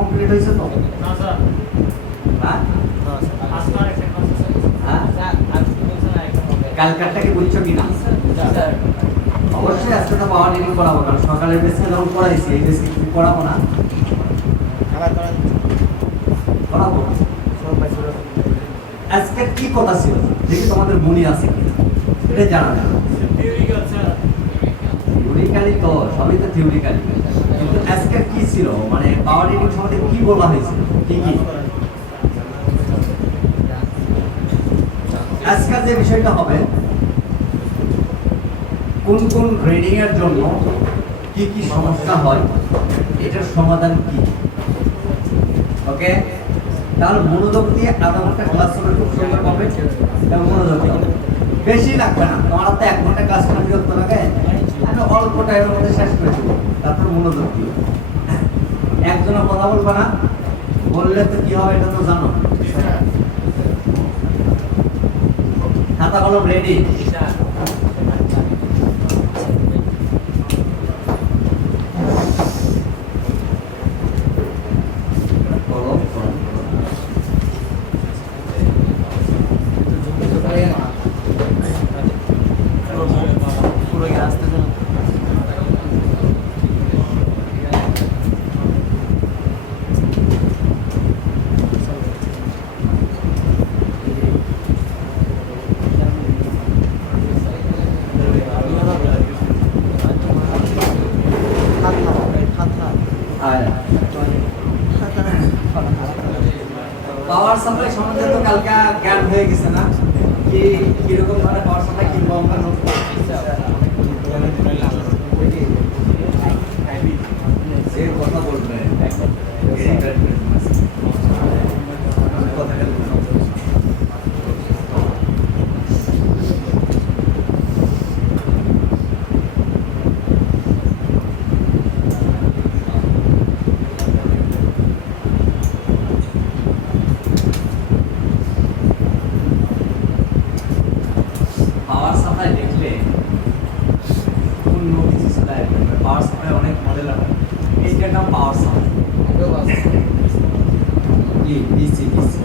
Complete হয়েছে তো? না স্যার। হ্যাঁ আজকে আরেকটা ক্লাস আছে। হ্যাঁ স্যার আজকে বলছেন আরেকটা হবে। কালকারটা কি বুঝছো কিনা? স্যার অবশ্যই আজকে তো পাওয়ার রিডিং পড়াবো, কারণ সকালের বেসকে যখন পড়াইছি এই বেসকে কি পড়াবো না? পড়াবো। আজকে কি কথা ছিল দেখি তোমাদের মনে আছে কিনা এটা জানা যাবে। Theoretical sir. থিওরিক্যালি তো সবই তো থিওরিক্যালি, কিন্তু আজকে কি ছিল মানে পাওয়ার রিডিং সম্বন্ধে কি বলা হয়েছিল, কি কি আজকাল যে বিষয়টা হবে কোন কোন রিডিং এর জন্য কি কি সমস্যা হয়, এটার সমাধান কি। ওকে, তাহলে মনোযোগ দিয়ে আধা ঘন্টা ক্লাস হবে, খুব সুন্দর হবে এবং মনোযোগ দিয়ে বেশি লাগবে না। তোমার তো 1 ঘন্টা ক্লাস করে বিরক্ত লাগে, আমি অল্প টাইমের মধ্যে শেষ করে দেবো। তারপর মনোযোগ দিও, একজনের কথা বলবা না, বললে তো কি হবে এটা তো জানো। খাতা কলম রেডি? পাওয়ার সাপ্লাই সম্বন্ধে তো কালকে জ্ঞান হয়ে গেছে না, কি কিরকম ভাবে পাওয়ার সাপ্লাই কিনবো আমরা যে কথা বলবে পাওয়ার সাপ্লাই দেখলে অন্য কিছু সাথে পাওয়ার সাপ্লাই অনেক মডেল আছে। এইটার নাম পাওয়ার সাপ্লাই, কি DC DC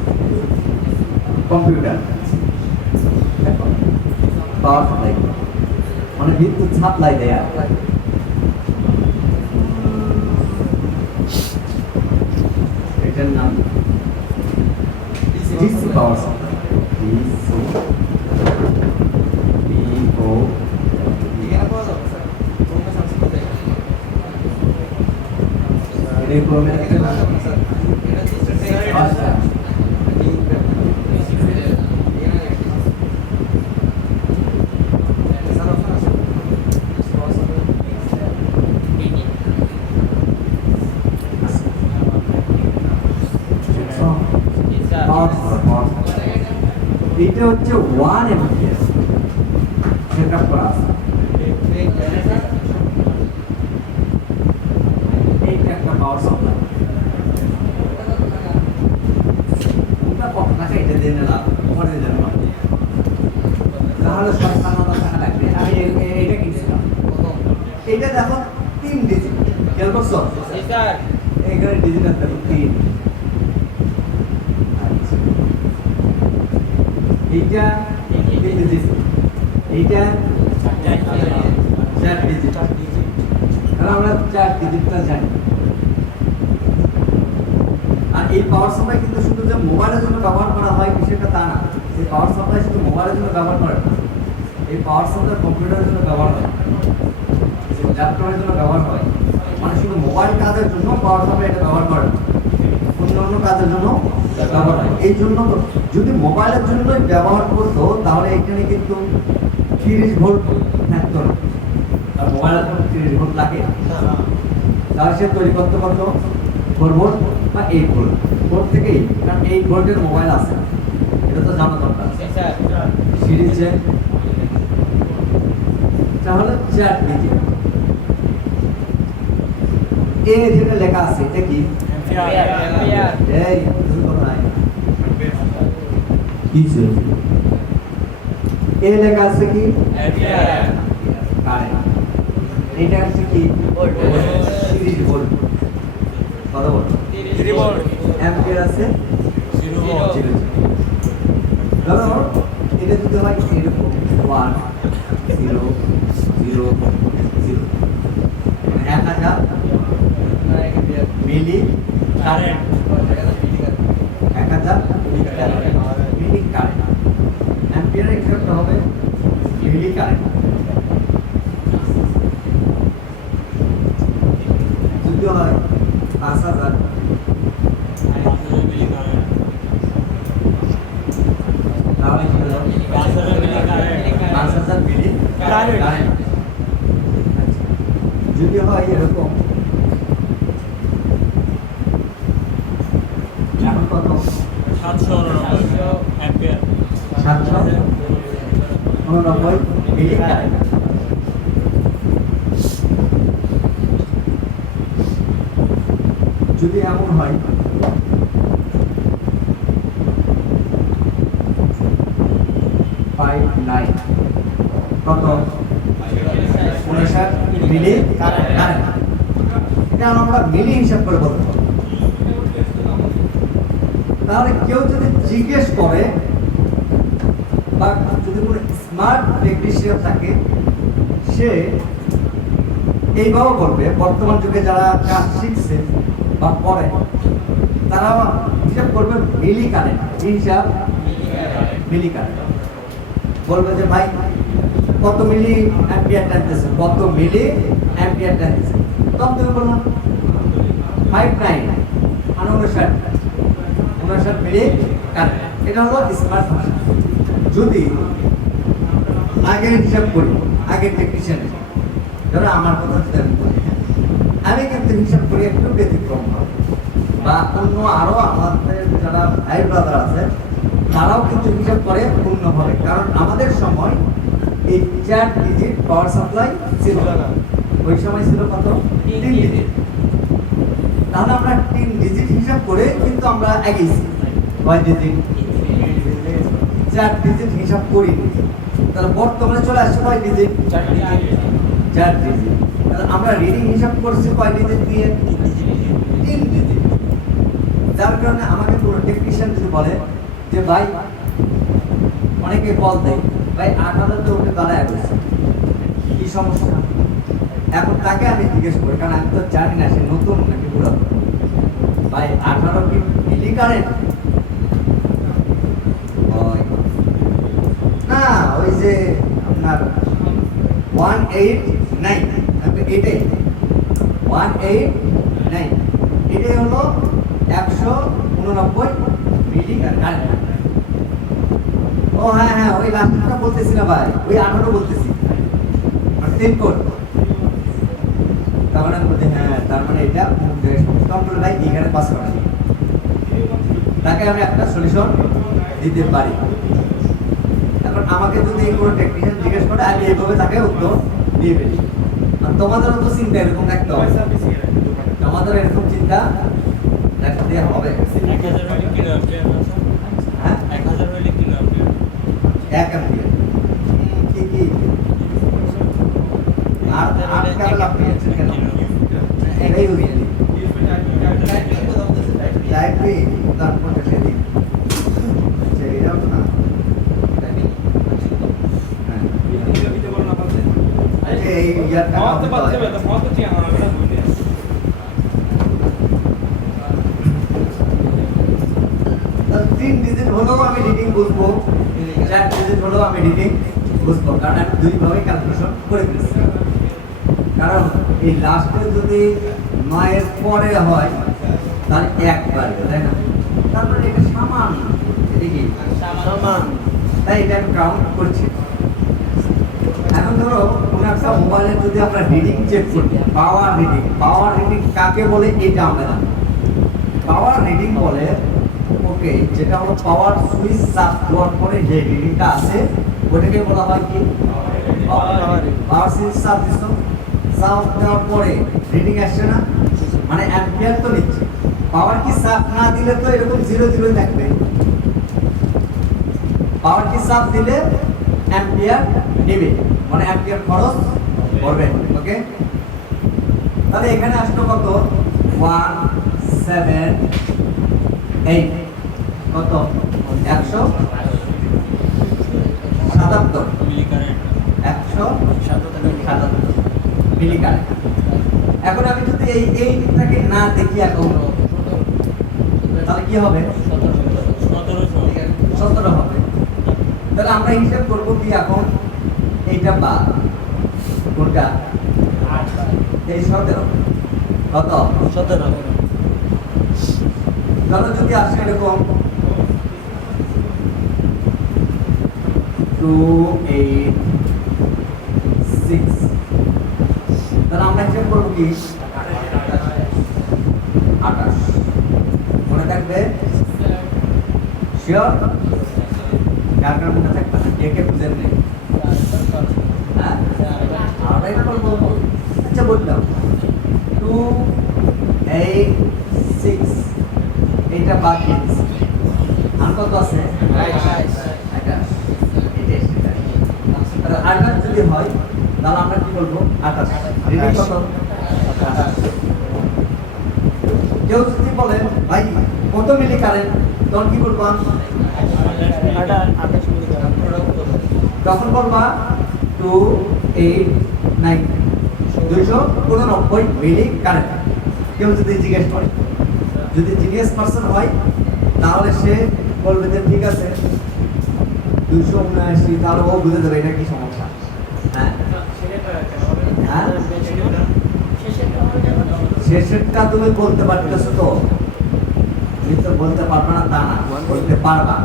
computer power supply মানে বিদ্যুৎ সাপ্লাই দেয়া। এটার নাম ডিসি পাওয়ার সাপ্লাই, ডিসি ও এটা ক্রমে একটা নাম আচ্ছা এটা হচ্ছে 1 এমপিএস সেটআপ করা আছে। এইটা একটা পাওয়ার সাপ্লাই, ওটা কত টাকা এটা দিয়ে নিলাম পরে দিয়ে দিলাম, তাহলে 57,000 টাকা লাগবে। আমি এইটা কিনছিলাম, এইটা দেখো 3 ডিজিট, খেয়াল করছো? এখানে ডিজিটাল দেখো 3। এইটা 3 ডিজিট, এইটা 4 ডিজিট, তাহলে আমরা 4 ডিজিটটা জানি। আর এই পাওয়ার সাপ্লাই কিন্তু শুধু যে মোবাইলের জন্য ব্যবহার করা হয় বিষয়টা তা না। এই পাওয়ার সাপ্লাই শুধু মোবাইলের জন্য ব্যবহার করে না, এই পাওয়ার সাপ্লাই কম্পিউটারের জন্য ব্যবহার হয়, ল্যাপটপের জন্য ব্যবহার হয়। মানে শুধু মোবাইল কাজের জন্য পাওয়ার সাপ্লাই এটা ব্যবহার করে না, অন্য কাজের জন্য ব্যবহার হয়। এই জন্য যদি মোবাইলের জন্যই ব্যবহার করতো তাহলে এখানে কিন্তু 30 ভোল্ট থাকতো না, আর মোবাইলের জন্য 30 ভোল্ট লাগে, তাহলে সে তৈরি করতে পারতো 4 ভোল্ট বা 8 ভোল্ট, 4 থেকে 8, কারণ 8 ভোল্টের মোবাইল আছে না, এটা তো জানা দরকার। সিরিজে তাহলে 4 ডিজিট। এ যেটা লেখা আছে এটা কি? এই নাই কিছু এ লেখা আছে কি? কারেন্ট। এটা হচ্ছে কি? Series volt. কত ভোল্ট? অ্যাম্পিয়ার আছে 0 ধরো এটা যদি হয় এরকম 1 0 0 0 1000 মিলি কারেন্ট 1000 মিলি কারেন্ট অ্যাম্পিয়ার হিসাবটা হবে মিলি কারেন্ট যদি হয় 5000 তাহলে কি হলো 5000 মিলি কারেন্ট যদি হয় এরকম এখন কত 799 মিলি কারেন্ট যদি এমন হয় কত 59 মিলি কারেন্ট এটা আমরা মিলি হিসাব করে বলতে পারবো তাহলে কেউ যদি জিজ্ঞেস করে বা যদি কোনো স্মার্ট টেকনিশিয়ান থাকে সে এইভাবে বলবে বর্তমান যুগে যারা কাজ শিখছে বা পড়ে তারা হিসাব করবে মিলি কারেন্ট হিসাব মিলি কারেন্ট বলবে যে ভাই কত মিলি অ্যাম্পিয়ার টানতেছে কত মিলি অ্যাম্পিয়ার টানতেছে তখন তুমি বলবো 59 মিলি কারেন্ট এটা হলো স্মার্ট ভাষা যদি আগের হিসাব করি আগের টেকনিশিয়ান ধরো আমার কথা যদি আমি বলি আমি কিন্তু হিসাব করি একটু ব্যতিক্রম হবে বা অন্য আরো আমাদের যারা ভাই ব্রাদার আছে তারাও কিন্তু হিসাব করে পূর্ণভাবে কারণ আমাদের সময় এই 4 ডিজিট পাওয়ার সাপ্লাই ছিল না ওই সময় ছিল কত 3 ডিজিট তাহলে আমরা 3 ডিজিট হিসাব করে কিন্তু আমরা এগিয়েছি কয় ডিজিট 4 ডিজিট হিসাব করিনি তাহলে বর্তমানে চলে আসছে কয় ডিজিট 4 ডিজিট তাহলে আমরা রিডিং হিসাব করছি কয় ডিজিট দিয়ে 3 ডিজিট যার কারণে আমাকে পুরো টেকনিশিয়ান যদি বলে যে ভাই অনেকে কল দেয় ভাই 8000 তো ওকে দাঁড়ায় আছে কি সমস্যা এখন তাকে আমি জিজ্ঞেস করি কারণ আমি তো জানি না সে নতুন নাকি পুরাতন ভাই 18 কি মিলি কারেন্ট না ওই যে আপনার 189 এটাই 189 এটাই হলো 189 মিলি কারেন্ট ও হ্যাঁ হ্যাঁ ওই লাস্টটা বলতেছি না ভাই ওই 18 বলতেছি আর 3 কোড তার মানে বলতে হ্যাঁ তার মানে এটা কন্ট্রোল ভাই এখানে পাস করা তাকে আমি একটা সলিউশন দিতে পারি এখন আমাকে যদি কোনো টেকনিশিয়ান জিজ্ঞেস করে আমি এইভাবে তাকে উত্তর দিয়ে ফেলি আর তোমাদেরও তো চিন্তা এরকম রাখতে হবে তোমাদের এরকম চিন্তা রাখতে হবে 1000 হলে কি অ্যাম্পিয়ার হ্যাঁ 1000 হলে কি অ্যাম্পিয়ার 1 অ্যাম্পিয়ার কি আর কেবল আপনি কেন এটাই হয়ে লাইফে তারপর দেখে দিই এটাও না আচ্ছা এই ইয়ারটা মত পাচ্ছে তো মত কি আমার তিন ডিজিট হলেও আমি রিডিং বুঝবো 4 ডিজিট হলেও আমি রিডিং বুঝবো কারণ আমি দুই ভাবে ক্যালকুলেশন করে ফেলেছি কারণ এই লাস্টে যদি 9 এর পরে হয় তাহলে 1 বাড়বে তাই না তারপরে এটা সামান্য এটা কি সামান্য তাই এটা আমি কাউন্ট করছি এখন ধরো কোনো একটা মোবাইলে যদি আমরা রিডিং চেক করি পাওয়ার রিডিং কাকে বলে এটা আমরা জানি পাওয়ার রিডিং বলে ওকে যেটা হলো পাওয়ার সুইচ চাপ দেওয়ার পরে যে রিডিংটা আছে ওটাকে বলা হয় কি পাওয়ার সুইচ চাপ দিছো চাপ দেওয়ার পরে রিডিং আসছে না মানে অ্যাম্পিয়ার তো নিচ্ছে পাওয়ার কি চাপ না দিলে তো এরকম 0 0 থাকবে পাওয়ার কি চাপ দিলে অ্যাম্পিয়ার নেবে মানে অ্যাম্পিয়ার খরচ করবে ওকে তাহলে এখানে আসলো কত 1 7 8 কত 177 মিলি কারেন্ট 177 মিলি কারেন্ট। এখন আমি যদি এই এইটাকে না দেখি এখন তাহলে কি হবে 17 হবে। তাহলে আমরা হিসাব করব কি এখন এইটা বাদ কোনটা এই 17 কত 17 ধরো যদি আসে এরকম 2 8 6 তাহলে আমরা হিসাব করব কি 28 মনে থাকবে শিওর কার কার মনে থাকবে না কে কে বুঝেন নেই হ্যাঁ আমরা এটা বলবো আচ্ছা বললাম 2 8 6 এইটা বাদ দিচ্ছি আর কত আছে 28 যদি হয় তাহলে আমরা কি বলবো 28 রেডি কত 28 কেউ যদি বলেন ভাই কত মিলি কারেন্ট তখন কি বলবা তখন বলবা 289 289 মিলি কারেন্ট। কেউ যদি জিজ্ঞেস করে যদি জিনিয়াস পারসন হয় তাহলে সে বলবে যে ঠিক আছে 279 তাহলে ও বুঝে দেবে এটা কি সমস্যা। হ্যাঁ হ্যাঁ শেষেরটা তুমি বলতে পারতেছো তো তুমি তো বলতে পারবে না তা না বলতে পারবা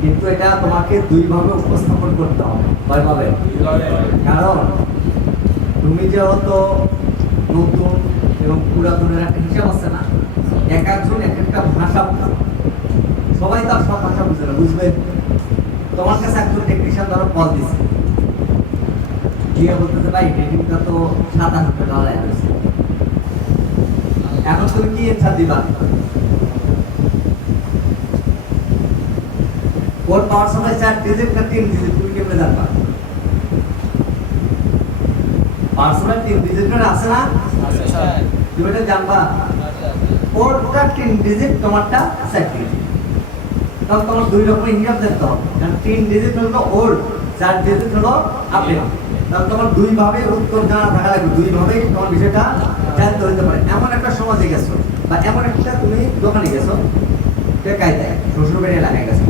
কিন্তু এটা তোমাকে দুই ভাবে উপস্থাপন করতে হবে কয়ভাবে কারণ তুমি যেহেতু নতুন এবং পুরাতনের একটা হিসাব আছে না এক একজন এক একটা ভাষা বুঝে সবাই তো আর সব ভাষা বুঝে না বুঝবে তোমার কাছে একজন টেকনিশিয়ান ধরো কল দিছে দিয়ে বলতেছে ভাই রেটিংটা তো 57 ডলার আছে এখন তুমি কি এনসার দিবা ওর পাওয়ার সাপ্লাই 4 ডিজিট না 3 ডিজিট তুমি কেমনে জানবা পাওয়ার সাপ্লাই 3 ডিজিটের আছে না তুমি এটা জানবা ওরটা 3 ডিজিট তোমারটা 4 ডিজিট তখন তোমার দুই রকমের হিসাব দেখতে হবে কারণ 3 ডিজিট হলো ওর 4 ডিজিট হলো আপনার তাহলে তোমার দুই ভাবে উত্তর জানা থাকা লাগবে দুই ভাবে তোমার বিষয়টা জানতে হতে পারে। এমন একটা সমাজে গেছো বা এমন একটা তুমি দোকানে গেছো টেকাই দেয় শ্বশুর বাড়ি এলাকায় গেছো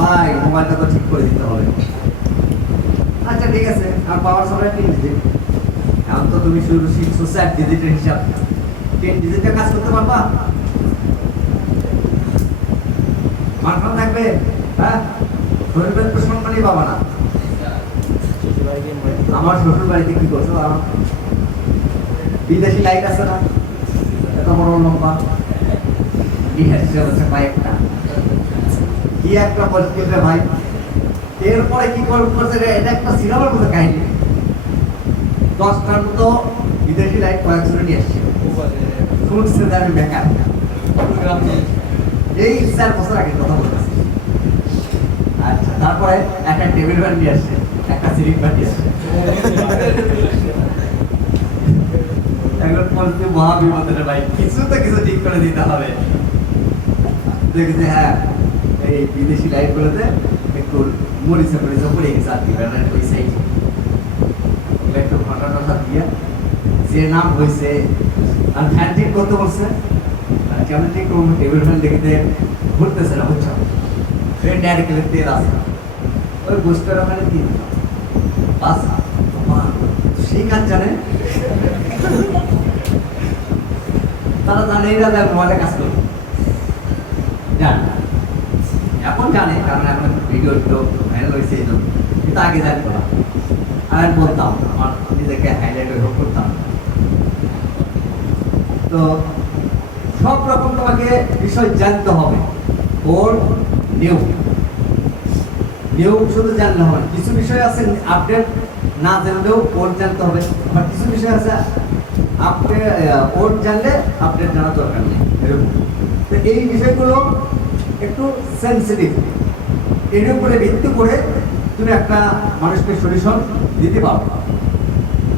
ভাই মোবাইলটা তো ঠিক করে দিতে হবে আচ্ছা ঠিক আছে আর পাওয়ার সাপ্লাই 3 ডিজিট এখন তো তুমি শুরু শিখছো 4 ডিজিটের হিসাব 3 ডিজিটের কাজ করতে পারবা মানখান থাকবে হ্যাঁ শরীরের তো সম্মানই পাবা না। আমার শ্বশুর বাড়িতে কি করছো বিদেশি লাইট আছে না এত বড় লম্বা হচ্ছে ভাই একটা কি একটা পরিস্থিতি রে ভাই এরপরে কি করছে রে এটা একটা সিনেমার মতো কাহিনী 10টার মতো বিদেশি লাইট কয়েকজন নিয়ে আসছে শুনছে যে আমি বেকার এই 4 বছর আগে কথা বলতেছি। আচ্ছা তারপরে একটা টেবিল ফ্যান নিয়ে আসছে একটা সিলিং ফ্যান নিয়ে আসছে এখন বলতে মহাবিপদের ভাই কিছু তো কিছু ঠিক করে দিতে হবে দেখেছে হ্যাঁ এই বিদেশি লাইট গুলোতে একটু মরিচে পড়ে গেছে আর কি ব্যানার ওই সাইড একটু ঘন্টা দিয়ে যে নাম হয়েছে আর ফ্যান ঠিক করতে বলছে কেমন ঠিক করবো টেবিল ফ্যান দেখতে ঘুরতেছে না বুঝছো ফ্রেন ডাইরেক্ট তেল আসে ওই বুস্টার ওখানে কি বাস সেই কাজ জানে তারা জানে এরা মোবাইলে কাজ করবে জানে এখন জানে কারণ এখন ভিডিও ভাইরাল হয়েছে এই জন্য কিন্তু আগে জানতো না আর বলতাম আমার নিজেকে হাইলাইট করতাম। তো সব রকম তোমাকে বিষয় জানতে হবে ওর নিউ শুধু জানলে হবে কিছু বিষয় আছে আপডেট না জানলেও ওর জানতে হবে আবার কিছু বিষয় আছে আপডেট ওর জানলে আপডেট জানা দরকার নেই এরকম। তো এই বিষয়গুলো একটু সেন্সিটিভ এর উপরে ভিত্তি করে তুমি একটা মানুষকে সলিউশন দিতে পারো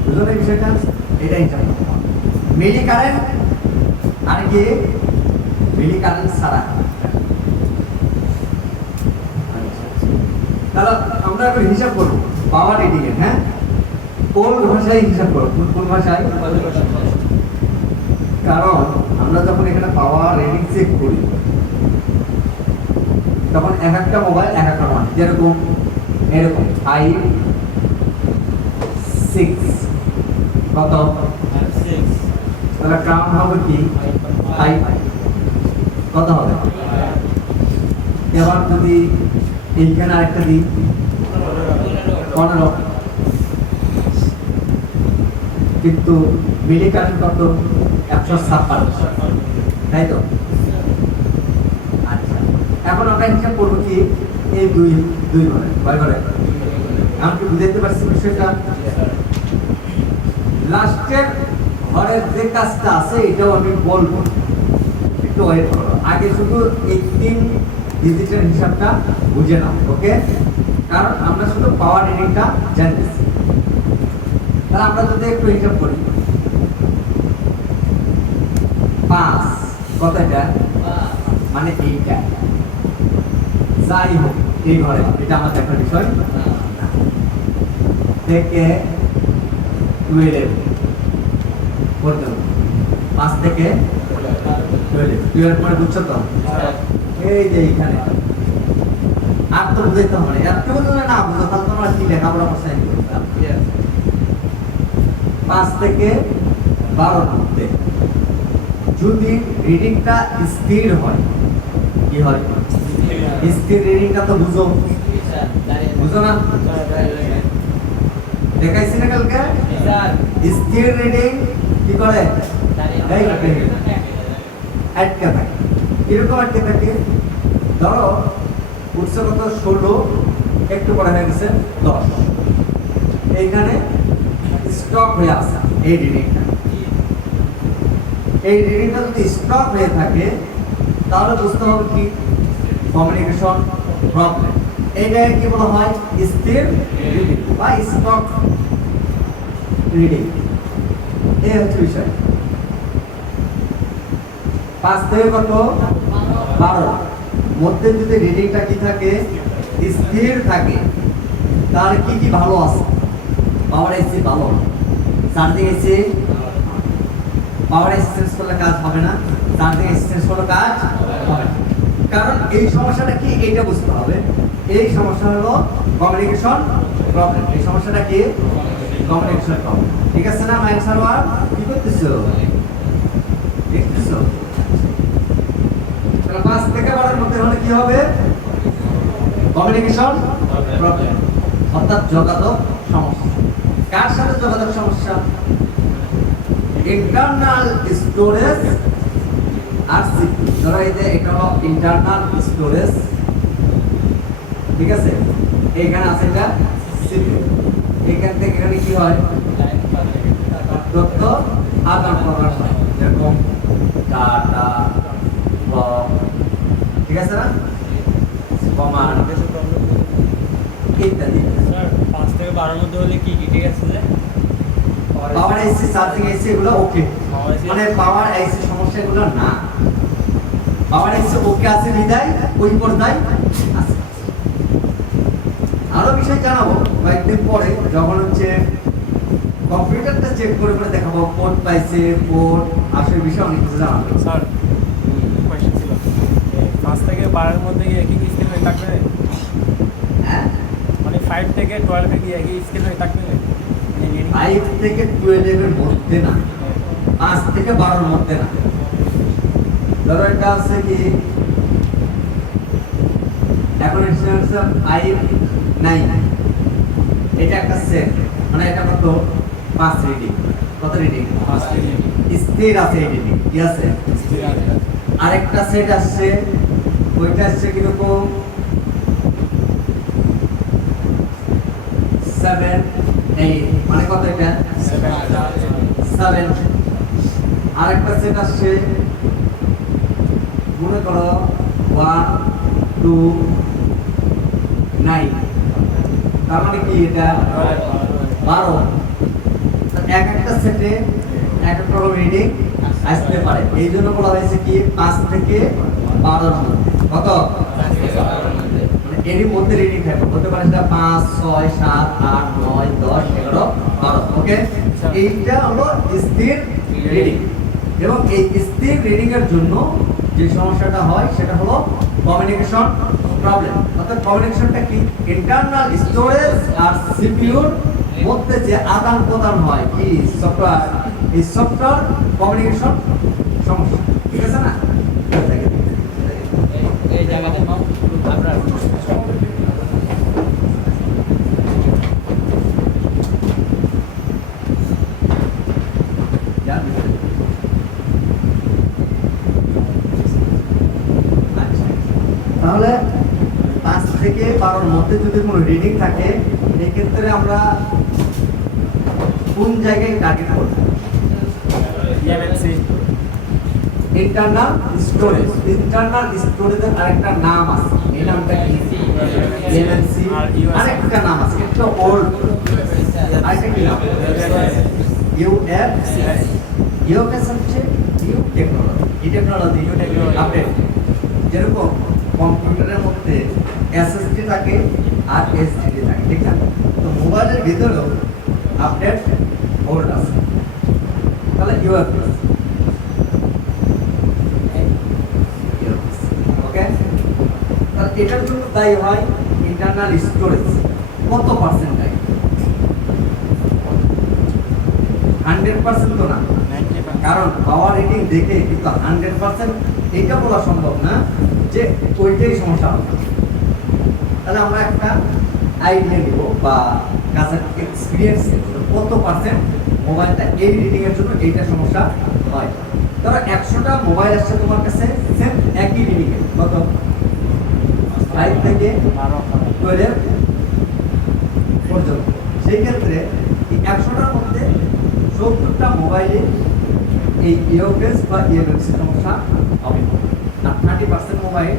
বুঝলেন এই বিষয়টা এটাই মিলি কারেন্ট আর কি মিলি কারেন্ট ছাড়া। তাহলে আমরা এখন হিসাব করব পাওয়ার রিডিং এর। হ্যাঁ, কোন ভাষায় হিসাব করব? কোন ভাষায়? কারণ আমরা যখন এখানে পাওয়ার রিডিং চেক করি তখন এক একটা মোবাইল এক একটা মান, যেরকম এরকম 5 6 কত, তাহলে কাউন্ট হবে কি 5 কত হবে। এবার যদি এইখানে আরেকটা দিই 15, কিন্তু মিলি কারেন্ট কত 156, তাই তো? আচ্ছা, এখন আমরা হিসাব করবো কি এই দুই ঘরে কয় ঘরে। আমি কি বুঝাইতে পারছি বিষয়টা? লাস্টের ঘরের যে কাজটা আছে এটাও আমি বলবো, একটু ওয়েট করো। আগে শুধু এই 3 ডিজিটের হিসাবটা বুঝে নাও, ওকে? কারণ আমরা শুধু পাওয়ার রিডিংটা জানতেছি। তাহলে আমরা যদি একটু হিসাব করি 5 কত, এটা মানে এইটা, যাই হোক এই ঘরে, এটা আমার দেখার বিষয় থেকে 12 পর্যন্ত, 5 থেকে 12 মানে বুঝছো তো? এই যে এইখানে আর তো বুঝাইতে হবে না, এত বুঝলে না বুঝো তাহলে তোমরা কি লেখাপড়া করতে 5 থেকে 12 মধ্যে যদি রিডিংটা স্থির হয়, কি হয়? স্থির রিডিংটা তো বুঝো, বুঝো না? দেখাইছি না কালকে? স্থির রিডিং কি করে? আটকে থাকে। কিরকম আটকে থাকে? ধরো উৎস কত 16, একটু পরে হয়ে গেছে 10, এইখানে স্টক হয়ে আছে এই রিডিংটা। এই রিডিংটা যদি স্টক হয়ে থাকে তাহলে বুঝতে হবে কি কমিউনিকেশন প্রবলেম। এইটাকে কি বলা হয়? স্থির রিডিং বা স্টক রিডিং। এই হচ্ছে বিষয়। 5 থেকে কত 12 মধ্যে যদি রিডিংটা কি থাকে? স্থির থাকে, তাহলে কি কি ভালো আছে? পাওয়ার এসি ভালো, চার্জিং এসি, পাওয়ার এসি চেঞ্জ করলে কাজ হবে না, চার্জিং এসি চেঞ্জ করলে কাজ হবে না। কারণ এই সমস্যাটা কি এটা বুঝতে হবে। এই সমস্যা হলো কমিউনিকেশন প্রবলেম। এই সমস্যাটা কি? Communication problem. ঠিক আছে না? মাইক সার্ভার কি করতেছো? দেখতেছো? তাহলে 5 থেকে 12 মধ্যে হলে কি হবে? কমিউনিকেশন প্রবলেম, অর্থাৎ যোগাযোগ সমস্যা। কার সাথে যোগাযোগ সমস্যা? ইন্টারনাল স্টোরেজ আর সিপি। ধরো এই যে এটা হলো ইন্টারনাল স্টোরেজ, ঠিক আছে? এইখানে আছে এটা সিপি। এখান থেকে এখানে কি হয়? তথ্য আদান প্রদান হয়, যেরকম ডাটা, ব্লক, ঠিক আছে না? কমান্ড ইত্যাদি। স্যার 5 থেকে 12 মধ্যে হলে কি কি ঠিক আছে? পাওয়ার আইসি, চার্জিং আইসি এগুলো ওকে, মানে পাওয়ার আইসি সমস্যা এগুলো না। পাওয়ার আইসি ওকে আছে বিদায় ওই পর্যায়ে আছে। আরো বিষয় জানাবো কয়েকদিন পরে, যখন হচ্ছে কম্পিউটারটা চেক করে করে দেখাবো পোর্ট পাইছে, পোর্ট আসলে বিষয় অনেক কিছু জানাবো। স্যার কোয়েশ্চেন ছিল 5 থেকে 12 এর মধ্যে কি একই স্কেল হয়ে থাকবে? হ্যাঁ, মানে 5 থেকে 12 এ কি একই স্কেল হয়ে থাকবে? 5 থেকে 12 এর মধ্যে না, 5 থেকে 12 এর মধ্যে না। ধরো এটা আছে কি এখন হচ্ছে 5 9, এটা একটা সেট, মানে এটা কত 5 রিডিং, কত রিডিং? 5 থেকে স্থির আছে এই রিডিং, কি আছে? আরেকটা সেট আসছে, ওইটা আসছে কিরকম 7 8, মানে কত এটা? 7। আরেকটা সেট আসছে মনে করো 1 2 9, তার মানে কি এটা 12। এক একটা সেটে এক একটা রিডিং আসতে পারে। এই জন্য বলা হয়েছে কি 5 থেকে 12 মধ্যে। কত? মানে এরই মধ্যে রিডিং থাকবে, হতে পারে সেটা 5, 6, 7, 8, 9, 10, 11, 12। ওকে, এইটা হলো স্থির রিডিং। এবং এই স্থির রিডিং এর জন্য যে সমস্যাটা হয় সেটা হলো কমিউনিকেশন প্রবলেম। অর্থাৎ কমিউনিকেশনটা কি, ইন্টারনাল স্টোরেজ আর সিপিইউর মধ্যে যে আদান প্রদান হয় কি সফটওয়্যার, এই সফটওয়্যার কমিউনিকেশন সমস্যা। ঠিক আছে না? এই জায়গাতে আপনার তাহলে 5 থেকে 12 মধ্যে যদি কোনো রিডিং থাকে, এই ক্ষেত্রে আমরা কোন জায়গায় টার্গেট করব? EMMC internal storage. ইন্টারনাল স্টোরেজের আরেকটা নাম আছে, এই নামটা কি? এমএনসি। আরেকটা নাম আছে, একটু ওল্ড, আরেকটা কি নাম? ইউএফএস। ইউএফএস হচ্ছে নিউ টেকনোলজি। এই টেকনোলজি আপডেট। যেরকম কম্পিউটারের মধ্যে এসএসডি থাকে আর এসডিডি থাকে, ঠিক না? তো মোবাইলের ভিতরেও আপডেট ওল্ড আছে। তাহলে ইউএফএস, ওকে। তাহলে এটার জন্য দায়ী হয় ইন্টারনাল স্টোরেজ। কত পার্সেন্ট দায়ী? 100% তো না, কারণ পাওয়ার রেটিং দেখে কিন্তু 100% এটা বলা সম্ভব না যে ওইটাই সমস্যা হবে। তাহলে আমরা একটা আইডিয়া নিব বা কাছের এক্সপিরিয়েন্স কত পার্সেন্ট মোবাইলটা এই রিডিং এর জন্য এইটা সমস্যা হয়। ধরো 100টা মোবাইল আসছে তোমার কাছে সেম একই রিডিং এ, কত? 5 থেকে 12 পর্যন্ত। সেই ক্ষেত্রে এই 100টার মধ্যে 70টা মোবাইলে এই ইউএফএস বা ইএমএমসি সমস্যা হবে, আর 30% মোবাইল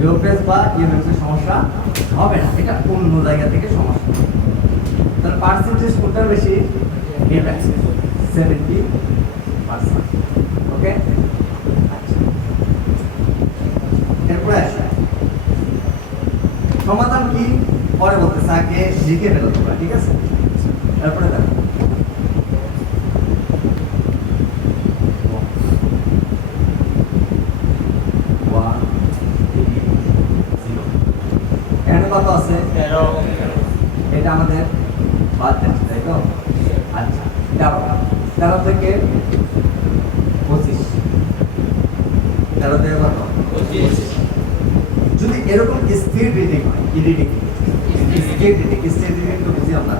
ইউএফএস বা ইএমএমসি সমস্যা হবে না। এটা অন্য জায়গা থেকে সমস্যা। তাহলে পার্সেন্টেজ কোনটা বেশি? ইএমএমসি 70%। ওকে, আচ্ছা। এরপরে আসি সমাধান কি পরে বলতেছে, আগে লিখে ফেলো তোমরা, ঠিক আছে? তারপরে দেখো এখানে কত আছে? 13 এটা আমাদের বাদ দেন, তাই তো? আচ্ছা, 13 থেকে 25, 13 থেকে কত? 25 যদি এরকম স্থির রিডিং হয়, কি রিডিং? স্থির রিডিং। স্থির রিডিং তো বুঝি আমরা,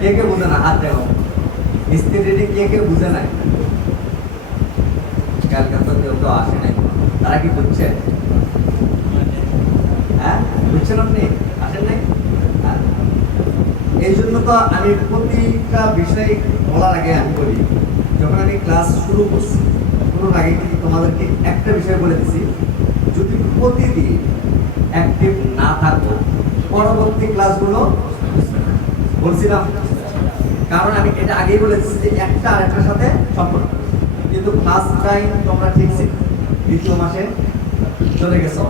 কে কে বুঝে না? হাত দেখো। স্থির রিডিং কে কে বুঝে নাই? কালকে তো কেউ তো আসে নাই, তারা কি বুঝছে? হ্যাঁ, বুঝছেন আপনি? আসেন নাই? হ্যাঁ। এই জন্য তো আমি প্রতিটা বিষয় বলার আগে আমি বলি, যখন আমি ক্লাস শুরু করছি শুরুর আগে কিন্তু তোমাদেরকে একটা বিষয় বলে দিছি, যদি প্রতিদিন অ্যাক্টিভ না থাকো পরবর্তী ক্লাসগুলো বলছিলাম, কারণ আমি এটা আগেই বলেছি যে একটা আরেকটার সাথে সম্পর্ক। কিন্তু ফার্স্ট টাইম তোমরা ঠিক ছিল, দ্বিতীয় মাসে চলে গেছো,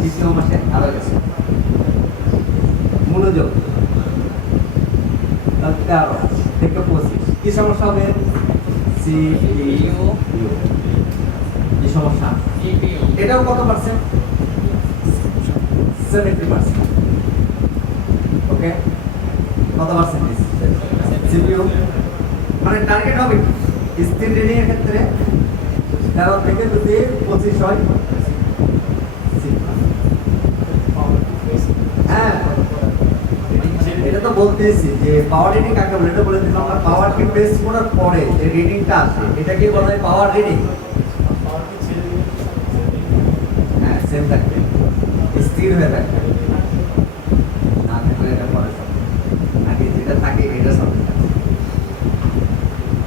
তৃতীয় মাসে আরো গেছো। মনোযোগ। 13 থেকে 25 কি সমস্যা হবে? সিপিইউ কি সমস্যা? এটাও কত পার্সেন্ট? 70%। ওকে, কত পার্সেন্টেজ? সিপিইউ মানে টার্গেট হবে কি স্থির রিডিং এর ক্ষেত্রে 13 থেকে যদি 25 হয়, হ্যাঁ এটা তো বলতেছি যে পাওয়ার রিডিং কাকে বলে, এটা বলে দিলাম আমরা। পাওয়ার কি প্রেস করার পরে যে রিডিংটা আসে এটাকে বলা হয় পাওয়ার রিডিং। হ্যাঁ, সেম থাকবে, স্থির হয়ে থাকবে, না থাকলে এটা পরে আগে যেটা থাকে এটা সাথে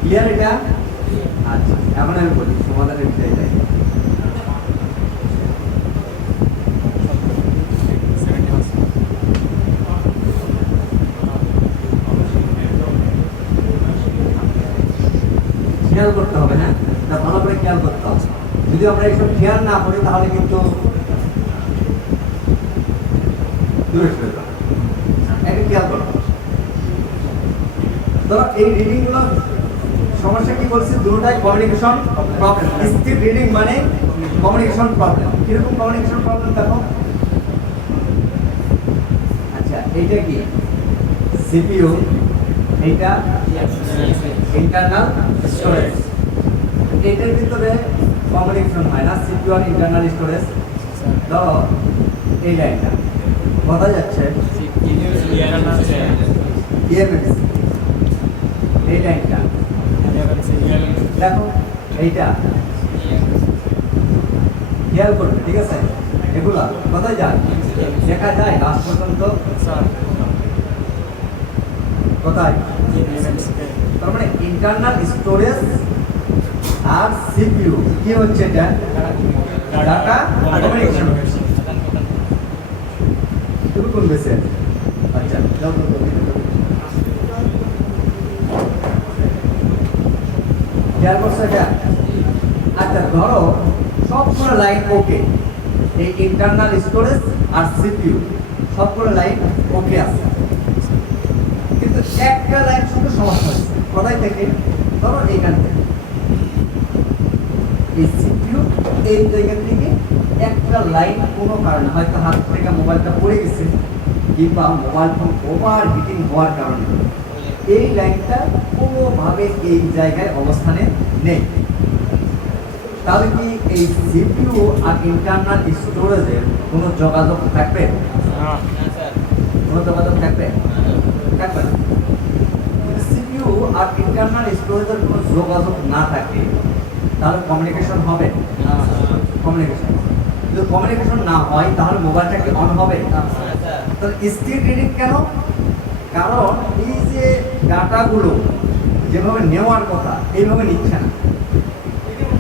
ক্লিয়ার এটা? আচ্ছা, এখন আমি বলি সমাধানের বিষয়টাই। খেয়াল করতে হবে, হ্যাঁ, এটা ভালো যদি আমরা এইসব খেয়াল না করি তাহলে কিন্তু দূরে সরে যাবে। একটা খেয়াল করো, ধরো এই রিডিং গুলো সমস্যা কি বলছি, দুটোটাই কমিউনিকেশন প্রবলেম। স্থির রিডিং মানে কমিউনিকেশন প্রবলেম। কিরকম কমিউনিকেশন প্রবলেম দেখো। আচ্ছা, এইটা কি সিপিইউ, এইটা ইন্টারনাল স্টোরেজ। এটার ভিতরে কমিউনিকেশন হয় না, সিপিইউ আর ইন্টারনাল স্টোরেজ। ধরো এই লাইনটা কথা যাচ্ছে ইএমএস, এই লাইনটা দেখো, এইটা খেয়াল করবে, ঠিক আছে? এগুলা কোথায় যায় দেখা যায় লাস্ট পর্যন্ত কোথায়? তার মানে ইন্টারনাল স্টোরেজ আর সিপিইউ কি হচ্ছে, এটা ডাটা কমিউনিকেশন। তুমি কোন বেসে আছে? আচ্ছা যাও তো, খেয়াল করছো এটা? আচ্ছা ধরো সবগুলো লাইন ওকে, এই ইন্টারনাল স্টোরেজ আর সিপিইউ সবগুলো লাইন ওকে আছে, কিন্তু একটা লাইন শুধু সমস্যা হচ্ছে। কোথায় থেকে? ধরো এইখান থেকে, এই সিপিইউ এই জায়গা থেকে একটা লাইন কোনো কারণে, হয়তো হাত থেকে মোবাইলটা পড়ে গেছে কিংবা মোবাইল ফোন ওভার হিটিং হওয়ার কারণে এই লাইনটা কোনোভাবে এই জায়গায় অবস্থানে নেই, তাহলে কি এই সিপিইউ আর ইন্টারনাল স্টোরেজের কোনো যোগাযোগ থাকবে? কোনো যোগাযোগ থাকবে? থাকবে না। সিপিইউ আর ইন্টারনাল স্টোরেজের কোনো যোগাযোগ না থাকে তাহলে কমিউনিকেশন হবে? কমিউনিকেশন যদি কমিউনিকেশন না হয় তাহলে মোবাইলটা কি অন হবে? তাহলে স্থির রিডিং কেন? কারণ এই যে ডাটাগুলো যেভাবে নেওয়ার কথা এইভাবে নিচ্ছে না।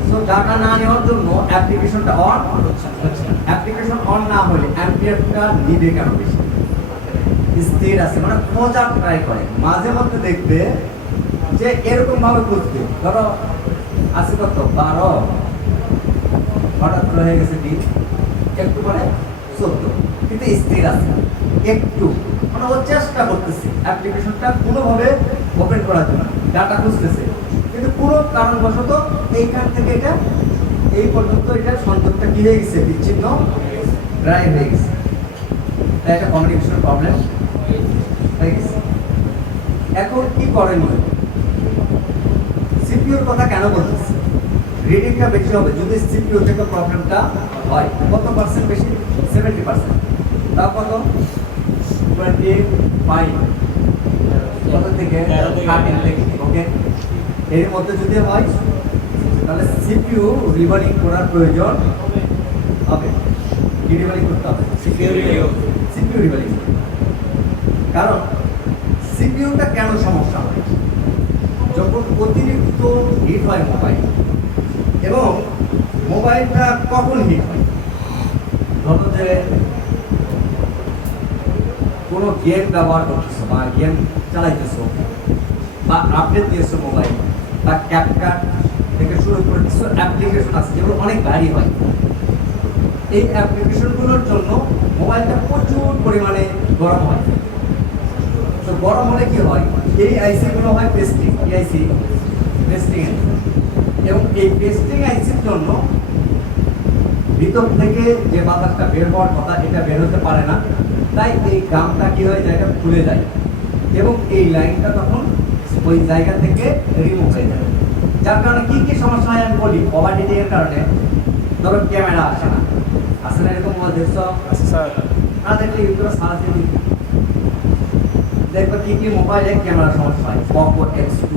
তো ডাটা না নেওয়ার জন্য অ্যাপ্লিকেশনটা অন হচ্ছে না। অ্যাপ্লিকেশন অন না হলে অ্যাম্পিয়ারটা নিবে কেন বেশি? স্থির আছে মানে খোঁজার ট্রাই করে, মাঝে মধ্যে দেখবে যে এরকম ভাবে খুঁজবে, ধরো আছে কত 12, হঠাৎ করে হয়ে গেছে 20, একটু পরে 14, কিন্তু স্থির আছে একটু, মানে ও চেষ্টা করতেছে অ্যাপ্লিকেশনটা কোনোভাবে ওপেন করার জন্য, ডাটা খুঁজতেছে, কিন্তু কোনো কারণবশত এইখান থেকে এটা এই পর্যন্ত এটা সংযোগটা কি হয়ে গেছে, বিচ্ছিন্ন ড্রাই হয়ে গেছে। তাই একটা কমিউনিকেশন প্রবলেম হয়ে গেছে। এখন কি করণীয়? সিপিইউর কথা কেন বলতেছি? রিডিংটা বেশি হবে যদি সিপিইউ থেকে প্রবলেমটা হয়। কত পার্সেন্ট বেশি? 70%। তাও কত? 25 কত থেকে? 13 থেকে। ওকে, এর মধ্যে যদি হয় তাহলে সিপিইউ রিভারিং করার প্রয়োজন হবে। কি রিভারিং করতে হবে? সিপিইউ রিভারিং। কারণ সিপিইউটা কেন সমস্যা হয়? যখন অতিরিক্ত হিট হয় মোবাইল, এবং মোবাইলটা কখন হিট হয়? ধরো যে কোনো গেম ব্যবহার করতেছো বা গেম চালাইতেছো বা আপডেট দিয়েছো মোবাইল, বা ক্যাপকাট থেকে শুরু করে কিছু অ্যাপ্লিকেশন আছে যেগুলো অনেক ভারী হয়। এই অ্যাপ্লিকেশনগুলোর জন্য মোবাইলটা প্রচুর পরিমাণে গরম হয়। তো গরম হলে কি হয়, এই আইসিগুলো হয় পেস্টিং, আইসি পেস্টিং, এবং এই পেস্টিং আইসির জন্য ভিতর থেকে যে বাতাসটা বের হওয়ার কথা এটা বের হতে পারে না, তাই এই গামটা কি হয়ে যায়, এটা খুলে যায়, এবং এই লাইনটা তখন ওই জায়গা থেকে রিমুভ হয়ে যায়। যার কারণে কি কি সমস্যা হয় আমি বলি। ওভার হিটিং এর কারণে ধরো ক্যামেরা আসে না, আসে না, এরকম দেখছো? না দেখলে ইউটিউবে সার্চ দিয়ে দেখবে কি কি মোবাইলে ক্যামেরা সমস্যা হয়। Poco X2,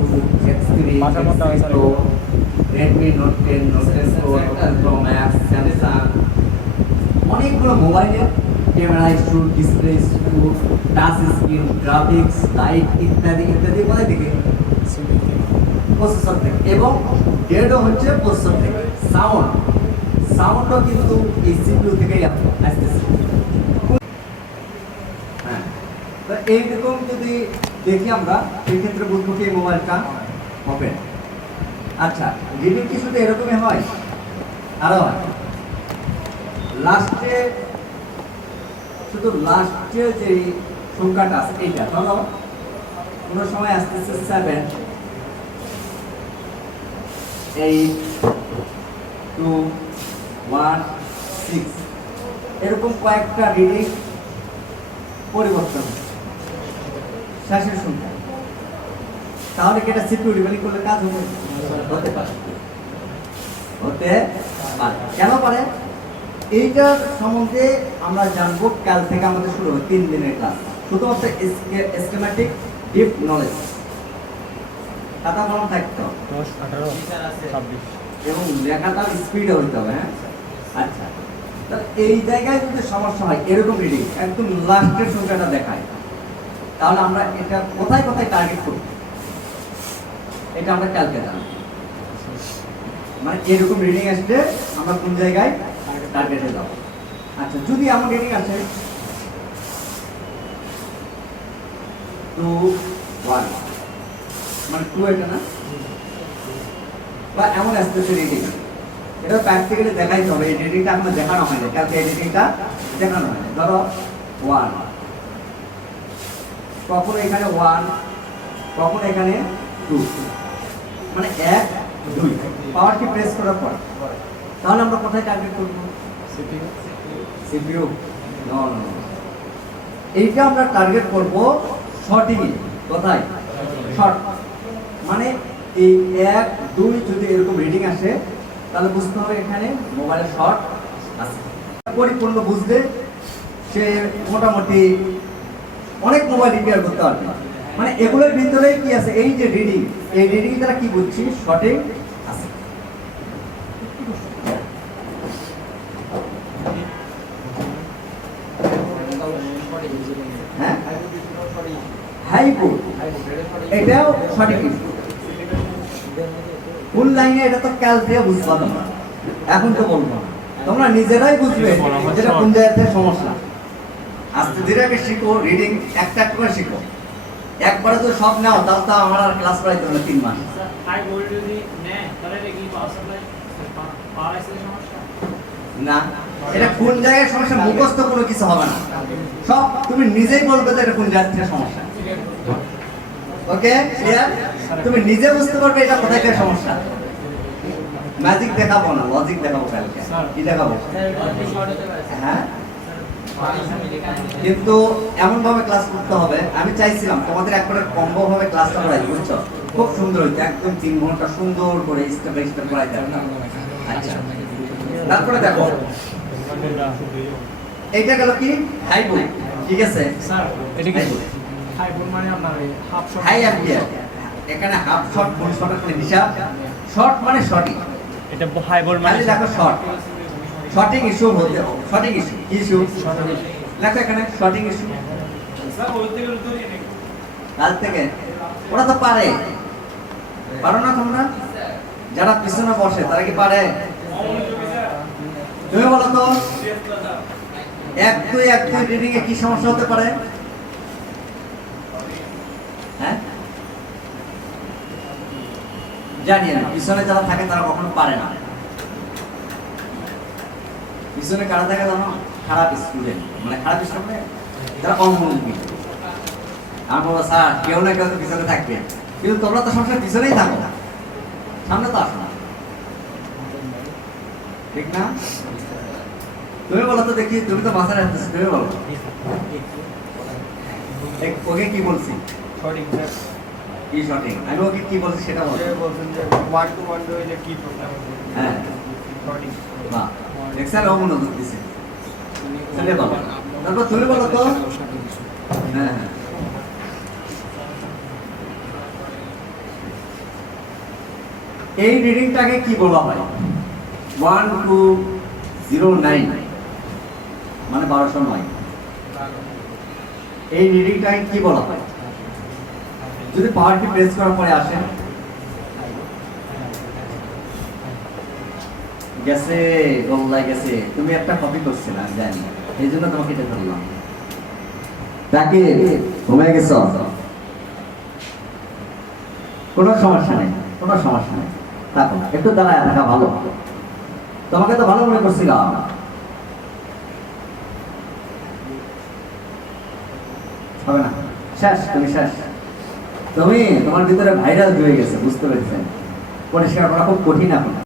X3, X3 Pro, Redmi Note 10, Note 10 Pro, Note 10 Pro Max, Samsung, অনেকগুলো মোবাইলে camera issue, display issue, touch screen, graphics, light ইত্যাদি ইত্যাদি কোথায় থেকে? প্রসেসর থেকে। এবং ডেটও হচ্ছে প্রসেসর থেকে। সাউন্ডও কিন্তু এই সিপিইউ থেকেই আসতেছে। হ্যাঁ, তো এইরকম যদি দেখি আমরা সেই ক্ষেত্রে বুঝবো কি মোবাইলটা ওপেন। আচ্ছা, রিডিং কি শুধু এরকমই হয়? আরো লাস্টে শুধু লাস্টে যে সংখ্যাটা আছে এইটা ধরো কোনো সময় আসতেছে 7 8 2 1 6 এরকম কয়েকটা রিডিং পরিবর্তন শেষের সংখ্যা, তাহলে কি এটা সিপিইউ রিবেলিং করলে কাজ হবে? হতে পারে, হতে পারে। কেন পারে? এইটার সম্বন্ধে আমরা জানবো কাল থেকে। আমাদের শুরু হবে 3 দিনের ক্লাস, শুধুমাত্র স্কিমেটিক ডিপ নলেজ। খাতা কলম থাকতে হবে 10, 18, 26। এবং লেখাটা স্পিডে হইতে হবে। হ্যাঁ, আচ্ছা, তাহলে এই জায়গায় যদি সমস্যা হয়, এরকম রিডিং একদম লাস্টের সংখ্যাটা দেখায়, তাহলে আমরা এটা কোথায় কোথায় টার্গেট করব, এটা আমরা কালকে জানবো। মানে এরকম রিডিং আসলে আমরা কোন জায়গায় টার্গেটে যাব। আচ্ছা, যদি এমন রিডিং আসে 2 1 মানে 2 এটা না, বা এমন আসতেছে রিডিং, এটা প্র্যাকটিক্যালি দেখাইতে হবে। এই রিডিংটা আমরা দেখানো হয় না, কালকে এই রিডিংটা দেখানো হয় না। ধরো 1, কখন এখানে 1, কখন এখানে 2, মানে 1 2 পাওয়ার কি প্রেস করার পর, তাহলে আমরা কোথায় টার্গেট করব? সিপিইউ। নো নো, এইটা আমরা টার্গেট করব শর্টিং এ। কোথায়? শর্ট, মানে এই 1 2 যদি এরকম রিডিং আসে, তাহলে বুঝতে হবে এখানে মোবাইলে শর্ট আছে। পরিপূর্ণ বুঝলে সে মোটামুটি অনেক মোবাইল রিপেয়ার করতে পারবে। মানে এগুলোর ভিতরে কি আছে? এই যে রিডিং, এই রিডিং দ্বারা কি বুঝছি? শর্টিং আছে। হ্যাঁ, হাইপো এটাও সঠিক। কোন লাইনে এটা তো কাল দিয়ে বুঝবা তোমরা, এখন তো বলবো না, তোমরা নিজেরাই বুঝবে যেটা কোন জায়গাতে সমস্যা। আস্তে ধীরে আগে শিখো, রিডিং একটা একটা করে শিখো। একবারে তো সব নাও, তাও তো আমার আর ক্লাস করাইতে হবে 3 মাস। হাই ভোল্টেজ যদি নেয় তাহলে এটা কি পাওয়ার সাপ্লাই পাওয়ার আইসির সমস্যা না, এটা কোন জায়গায় সমস্যা মুখস্থ কোনো কিছু হবে না, সব তুমি নিজেই বলবে যে এটা কোন জায়গা থেকে সমস্যা। ওকে, ক্লিয়ার? তুমি নিজে বুঝতে পারবে এটা কোথায় থেকে সমস্যা। ম্যাজিক দেখাবো না, লজিক দেখাবো কালকে। কি দেখাবো? হ্যাঁ, কিন্তু এমন ভাবে ক্লাস করতে হবে। আমি চাইছিলাম তোমাদের একবারে কম্বো ভাবে ক্লাসটা করাই, বুঝছো? খুব সুন্দর হইতো, একদম 3 ঘন্টা সুন্দর করে স্টেপ বাই স্টেপ করাইতে হবে। আচ্ছা, তারপরে দেখো এইটা গেল কি? হাই ভোল্ট, ঠিক আছে স্যার এটা কি হাই ভোল্ট মানে আপনার এই হাফ শট, হাই অ্যাম্পিয়ার। এখানে হাফ শর্ট ফুল শর্টের কোনো হিসাব। শর্ট মানে সঠিক, এটা হাই ভোল্ট মানে দেখো শর্ট, শর্টিং ইস্যু হতে, শর্টিং ইস্যু কি ইস্যু লেখো এখানে, শর্টিং ইস্যু। স্যার ওই থেকে উত্তরই নেই কাল থেকে ওরা তো পারে, পারো না তোমরা? যারা পিছনে বসে তারা কি পারে? তুমি বলো তো, 1 2 1 2 রিডিং এ কি সমস্যা হতে পারে? হ্যাঁ, জানি না। পিছনে যারা থাকে তারা কখনো পারে না। পিছনে কারা থাকে জানো? খারাপ স্টুডেন্ট, মানে খারাপ স্টুডেন্ট যারা অমনোযোগী। আমি বলবো স্যার কেউ না কেউ তো পিছনে থাকবে, কিন্তু তোমরা তো সবসময় পিছনেই থাকো, সামনে তো আসো না, ঠিক না? তুমি বলো তো দেখি, তুমি তো মাথায় রাখতেছো, তুমি বলো ওকে কি বলছি? শর্টিং স্যার কি শর্টিং? আমি ওকে কি বলছি সেটা বলো। যে বলছেন যে 1 to 1 হইলে কি প্রবলেম হবে? হ্যাঁ, শর্টিং বাহ, দেখছেন ও মনোযোগ দিছে। চলে বাবা, তারপর তুমি বলো তো। হ্যাঁ হ্যাঁ, এই রিডিংটাকে কি বলা হয়? 1209 মানে 1209। এই রিডিংটাকে কি বলা হয়? যদি পাওয়ারটি প্রেস করার পরে আসে, গেছে গোল্লাই গেছে। তুমি একটা কপি করছিলে আমি জানি, এই জন্য তোমাকে এটা ধরলাম। তাকে ঘুমিয়ে গেছ, কোনো সমস্যা নেই, কোনো সমস্যা নেই। দেখো একটু দাঁড়ায় থাকা ভালো। তোমাকে তো ভালো মনে করছিলাম। হবে না, শেষ, তুমি শেষ। তুমি তোমার ভিতরে ভাইরাস হয়ে গেছে, বুঝতে পেরেছেন? পরিষ্কার করা খুব কঠিন এখন।